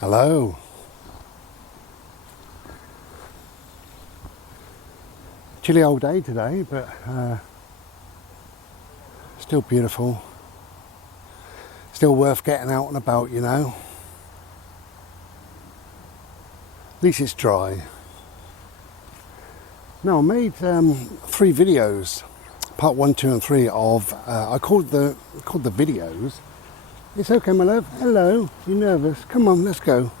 Hello. Chilly old day today, but still beautiful. Still worth getting out and about, you know. At least it's dry. Now I made 3 videos, part 1, 2 and 3 of, I called the videos. It's okay, my love. Hello. You nervous? Come on, let's go.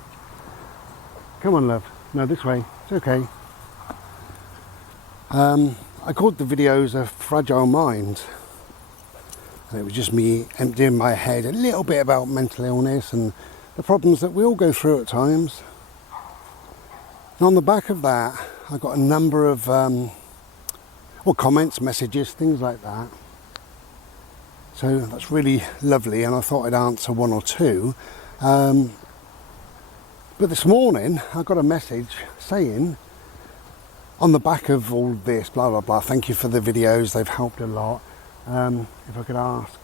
Come on, love. No, this way. It's okay. I called the videos A Fragile Mind. And it was just me emptying my head a little bit about mental illness and the problems that we all go through at times. And on the back of that, I got a number of comments, messages, things like that. So that's really lovely, and I thought I'd answer 1 or 2. But this morning I got a message saying, on the back of all this, blah blah blah, thank you for the videos, they've helped a lot. If I could ask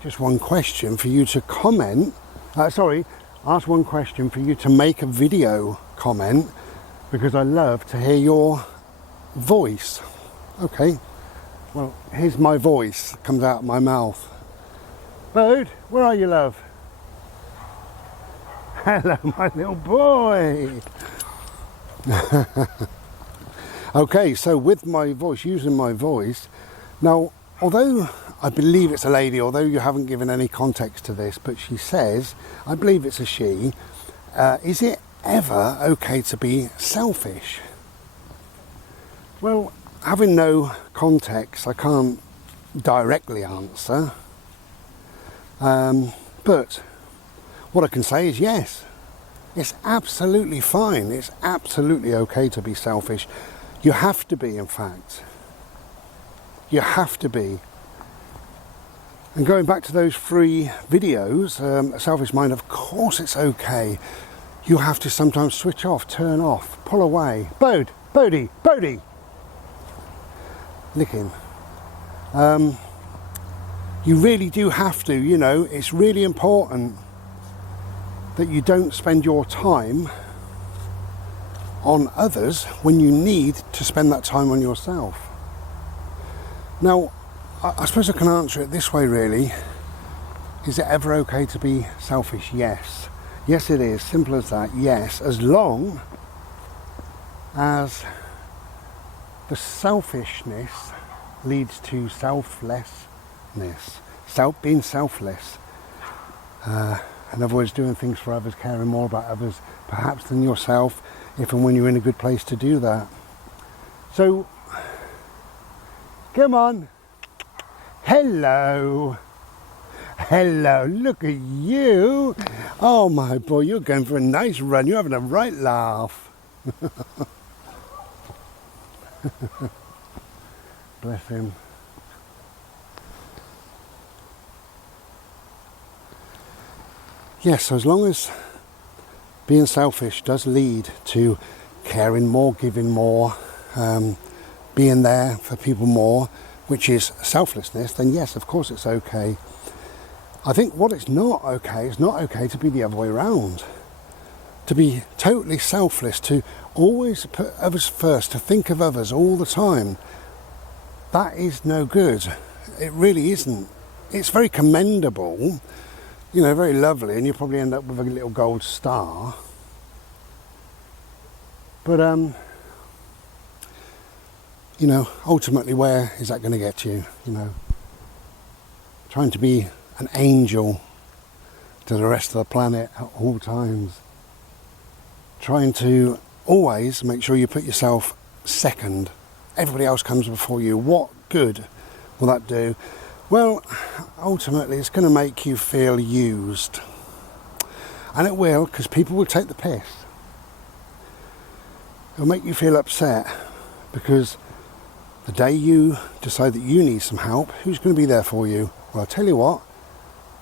just one question for you to comment, ask one question for you to make a video comment, because I love to hear your voice. Okay. Well, here's my voice that comes out of my mouth. Bode, where are you, love? Hello, my little boy. Okay, so with my voice, using my voice, now, although I believe it's a lady, although you haven't given any context to this, but she says, I believe it's a she, is it ever okay to be selfish? Well, having no context, I can't directly answer. But what I can say is yes, it's absolutely fine. It's absolutely okay to be selfish. You have to be, in fact. You have to be. And going back to those 3 videos, A Selfish Mind, of course it's okay. You have to sometimes switch off, turn off, pull away. Bodie. Licking. You really do have to, you know, it's really important that you don't spend your time on others when you need to spend that time on yourself. Now, I suppose I can answer it this way really. Is it ever okay to be selfish? Yes. Yes it is, simple as that, yes, as long as the selfishness leads to selflessness, being selfless. In other words, doing things for others, caring more about others, perhaps than yourself, if and when you're in a good place to do that. So, come on. Hello, look at you. Oh my boy, you're going for a nice run, you're having a right laugh. Bless him. Yes, so as long as being selfish does lead to caring more, giving more, being there for people more, which is selflessness, then yes, of course it's okay. I think what it's not okay to be the other way around. To be totally selfless, to always put others first, to think of others all the time. That is no good. It really isn't. It's very commendable, you know, very lovely, and you'll probably end up with a little gold star. But, you know, ultimately where is that going to get you, you know? Trying to be an angel to the rest of the planet at all times. Trying to always make sure you put yourself second. Everybody else comes before you. What good will that do? Well, ultimately it's going to make you feel used. And it will, because people will take the piss. It'll make you feel upset, because the day you decide that you need some help, who's going to be there for you? Well, I'll tell you what,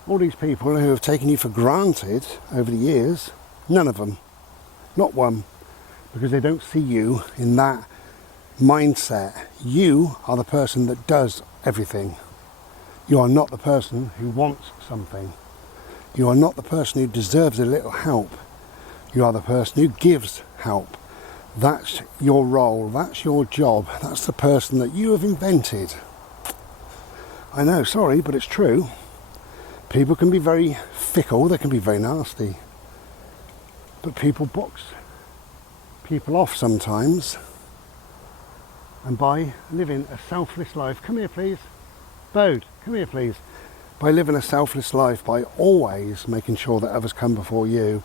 all these people who have taken you for granted over the years, none of them, not one, because they don't see you in that mindset. You are the person that does everything. You are not the person who wants something. You are not the person who deserves a little help. You are the person who gives help. That's your role, that's your job, that's the person that you have invented. I know, sorry, but it's true. People can be very fickle, they can be very nasty. But people box people off sometimes. And by living a selfless life, come here please, Bode, come here please. By living a selfless life, by always making sure that others come before you,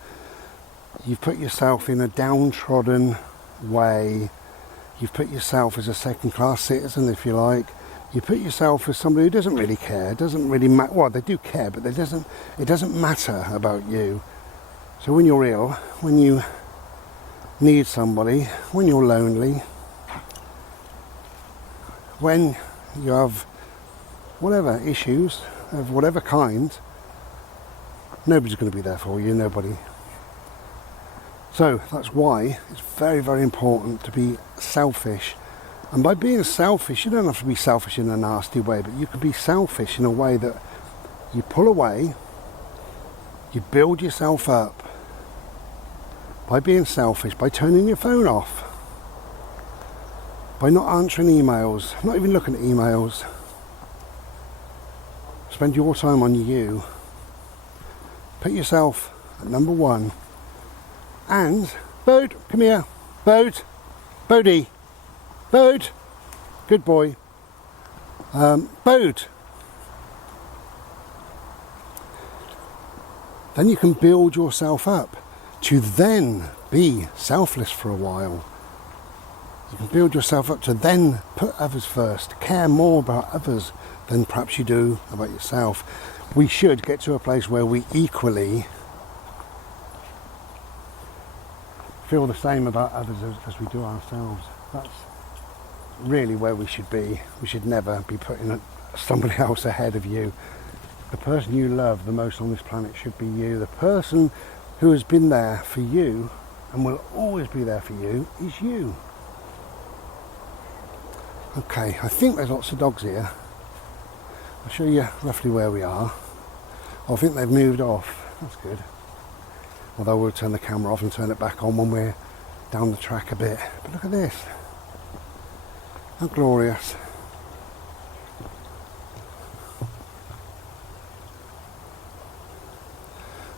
you've put yourself in a downtrodden way. You've put yourself as a second-class citizen, if you like. You put yourself as somebody who doesn't really care, doesn't really matter. Well, they do care, but it doesn't matter about you. So when you're ill, when you need somebody, when you're lonely, when you have whatever issues of whatever kind, nobody's going to be there for you, nobody. So that's why it's very, very important to be selfish. And by being selfish, you don't have to be selfish in a nasty way, but you can be selfish in a way that you pull away, you build yourself up by being selfish, by turning your phone off, by not answering emails, not even looking at emails. Spend your time on you. Put yourself at number one. And, Bode, come here. Bode. Bodie. Bode. Good boy. Bode. Then you can build yourself up to then be selfless for a while. You can build yourself up to then put others first, care more about others than perhaps you do about yourself. We should get to a place where we equally feel the same about others as we do ourselves. That's really where we should be. We should never be putting somebody else ahead of you. The person you love the most on this planet should be you. The person who has been there for you and will always be there for you is you. Okay, I think there's lots of dogs here. I'll show you roughly where we are. Oh, I think they've moved off. That's good. Although we'll turn the camera off and turn it back on when we're down the track a bit. But look at this. How glorious.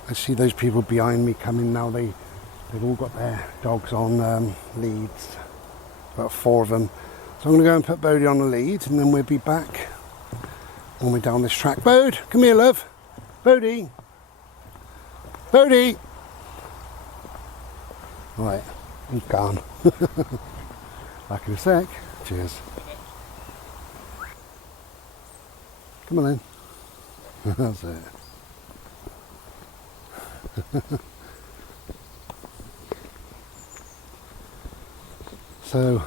I see those people behind me coming now. They've all got their dogs on leads. About 4 of them. So I'm going to go and put Bodie on the lead and then we'll be back when we're down this track. Bode, come here love. Bodie. Bodie. Right, he's gone. Back in a sec. Cheers. Come on then. That's it. So,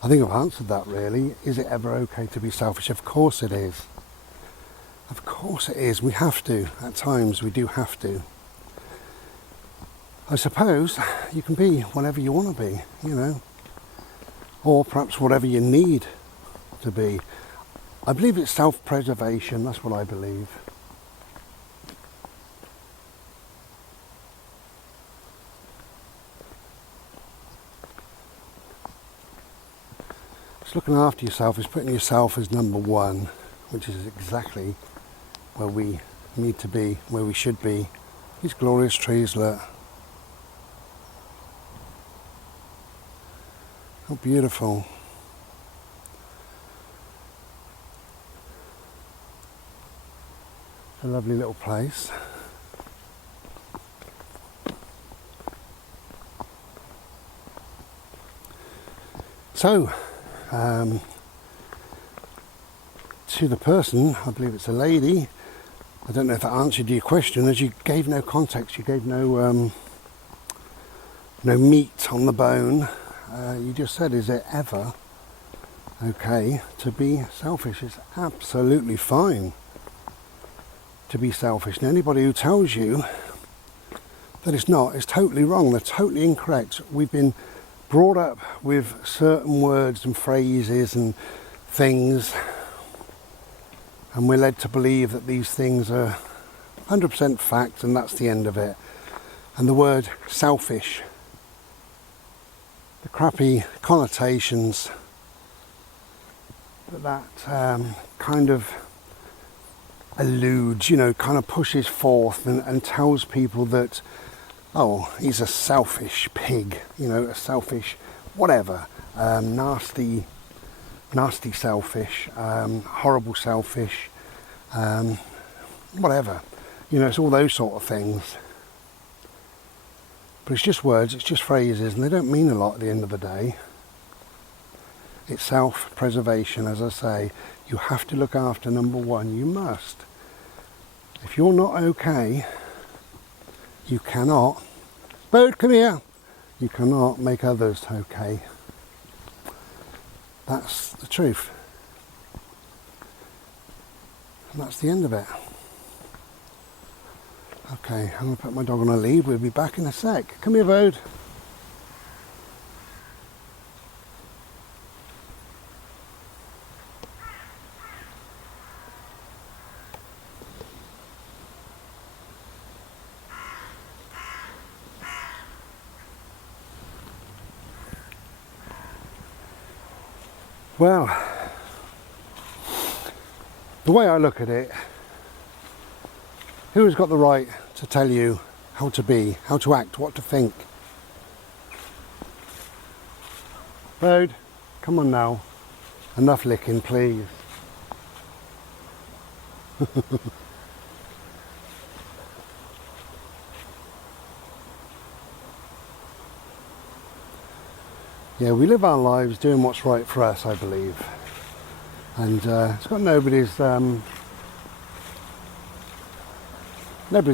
I think I've answered that really. Is it ever okay to be selfish? Of course it is. Of course it is. We have to. At times we do have to. I suppose you can be whatever you want to be, you know. Or perhaps whatever you need to be. I believe it's self-preservation. That's what I believe. It's looking after yourself, it's putting yourself as number one, which is exactly where we need to be, where we should be. These glorious trees, look. How beautiful. It's a lovely little place. So, to the person, I believe it's a lady, I don't know if that answered your question, as you gave no context, you gave no meat on the bone. You just said, is it ever okay to be selfish? It's absolutely fine to be selfish. And anybody who tells you that it's not is totally wrong. They're totally incorrect. We've been brought up with certain words and phrases and things, and we're led to believe that these things are 100% fact and that's the end of it. And the word selfish, the crappy connotations that kind of alludes, you know, kind of pushes forth and tells people that, oh, he's a selfish pig, you know, a selfish whatever, nasty selfish, horrible selfish, whatever, you know, it's all those sort of things. But it's just words, it's just phrases, and they don't mean a lot at the end of the day. It's self-preservation, as I say. You have to look after number one, you must. If you're not okay, you cannot, Bode, come here, you cannot make others okay. That's the truth. And that's the end of it. Okay, I'm going to put my dog on a lead. We'll be back in a sec. Come here, Bode. Well, the way I look at it, who has got the right to tell you how to be, how to act, what to think? Bode, come on now. Enough licking, please. Yeah, we live our lives doing what's right for us, I believe. And it's got nobody's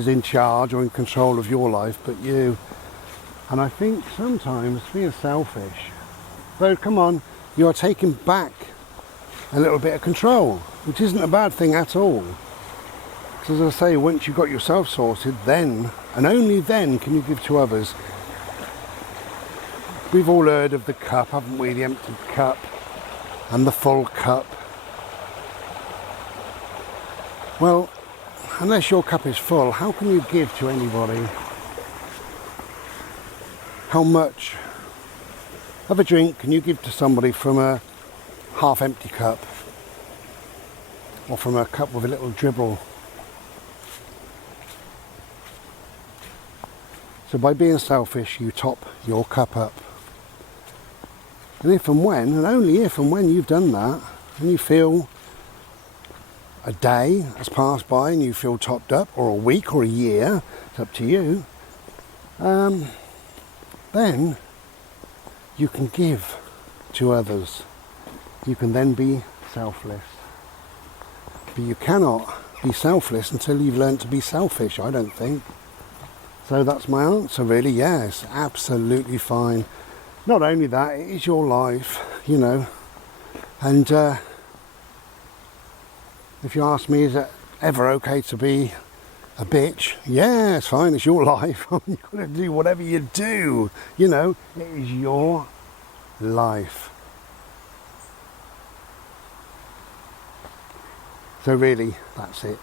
in charge or in control of your life but you. And I think sometimes being selfish, though, come on, you are taking back a little bit of control, which isn't a bad thing at all. Because as I say, once you've got yourself sorted, then, and only then, can you give to others. We've all heard of the cup, haven't we? The empty cup and the full cup. Well, unless your cup is full, how can you give to anybody? How much of a drink can you give to somebody from a half-empty cup? Or from a cup with a little dribble? So by being selfish, you top your cup up. And if and when, and only if and when you've done that, and you feel a day has passed by and you feel topped up, or a week or a year, it's up to you, then you can give to others. You can then be selfless. But you cannot be selfless until you've learned to be selfish, I don't think. So that's my answer, really. Yes, absolutely fine. Not only that, it is your life, you know, and if you ask me, is it ever okay to be a bitch? Yeah, it's fine, it's your life. You've got to do whatever you do, you know, it is your life. So really, that's it.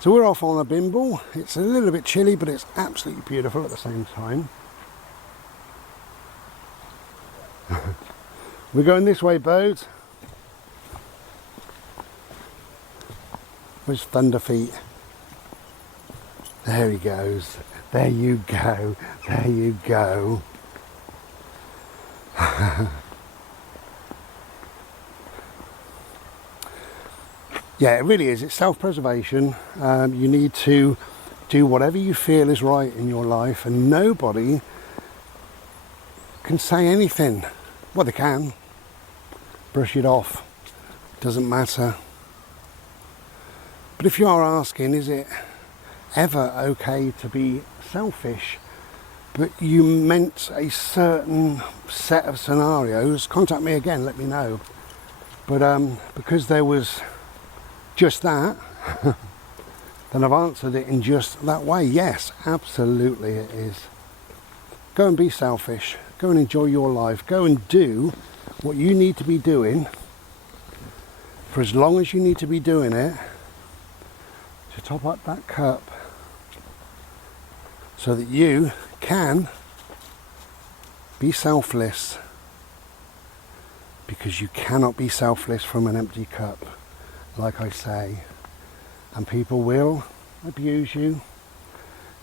So we're off on a bimble. It's a little bit chilly, but it's absolutely beautiful at the same time. We're going this way, Bode. Where's Thunderfeet? There he goes. There you go. There you go. Yeah, it really is. It's self-preservation. You need to do whatever you feel is right in your life, and nobody can say anything. Well, they can. Brush it off. Doesn't matter. But if you are asking, is it ever okay to be selfish, but you meant a certain set of scenarios, contact me again, let me know. But because there was just that, then I've answered it in just that way. Yes, absolutely it is. Go and be selfish. Go and enjoy your life. Go and do what you need to be doing for as long as you need to be doing it to top up that cup so that you can be selfless, because you cannot be selfless from an empty cup, like I say, and people will abuse you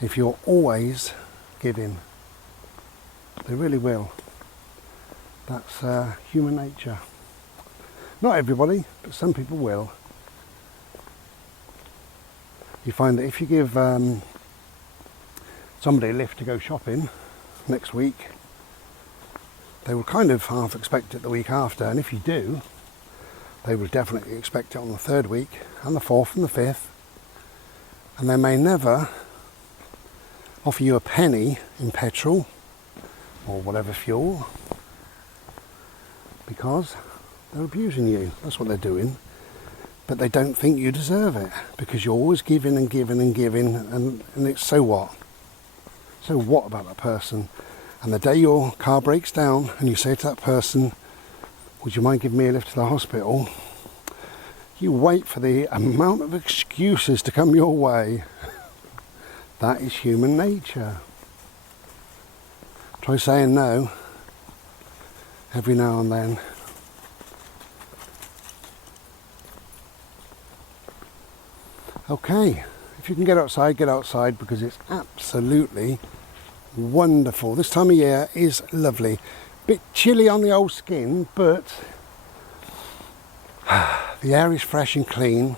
if you're always giving. They really will. That's human nature. Not everybody, but some people will. You find that if you give somebody a lift to go shopping next week, they will kind of half expect it the week after, and if you do, they will definitely expect it on the third week and the fourth and the fifth, and they may never offer you a penny in petrol or whatever fuel, because they're abusing you. That's what they're doing. But they don't think you deserve it, because you're always giving and giving and giving, and it's so what? So what about that person? And the day your car breaks down and you say to that person, would you mind giving me a lift to the hospital? You wait for the amount of excuses to come your way. That is human nature. Try saying no every now and then. Okay, if you can get outside, because it's absolutely wonderful. This time of year is lovely. Bit chilly on the old skin, but the air is fresh and clean.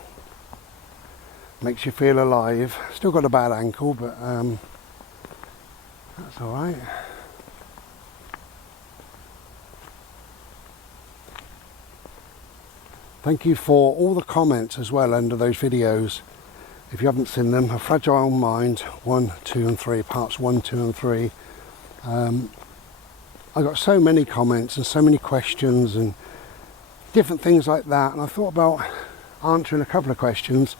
Makes you feel alive. Still got a bad ankle, but that's all right. Thank you for all the comments as well under those videos. If you haven't seen them, A Fragile Mind 1, 2 and 3, parts 1, 2 and 3. I got so many comments and so many questions and different things like that, and I thought about answering a couple of questions,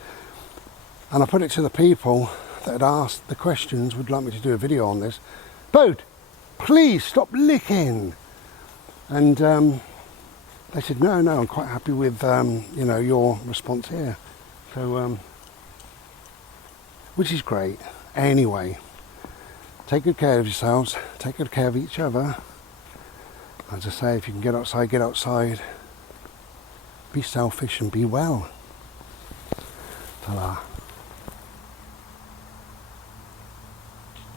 and I put it to the people that had asked the questions, would like me to do a video on this. Bode, please stop licking. And they said, no, I'm quite happy with your response here. So which is great. Anyway, take good care of yourselves, take good care of each other. As I say, if you can get outside, be selfish and be well. Ta-da.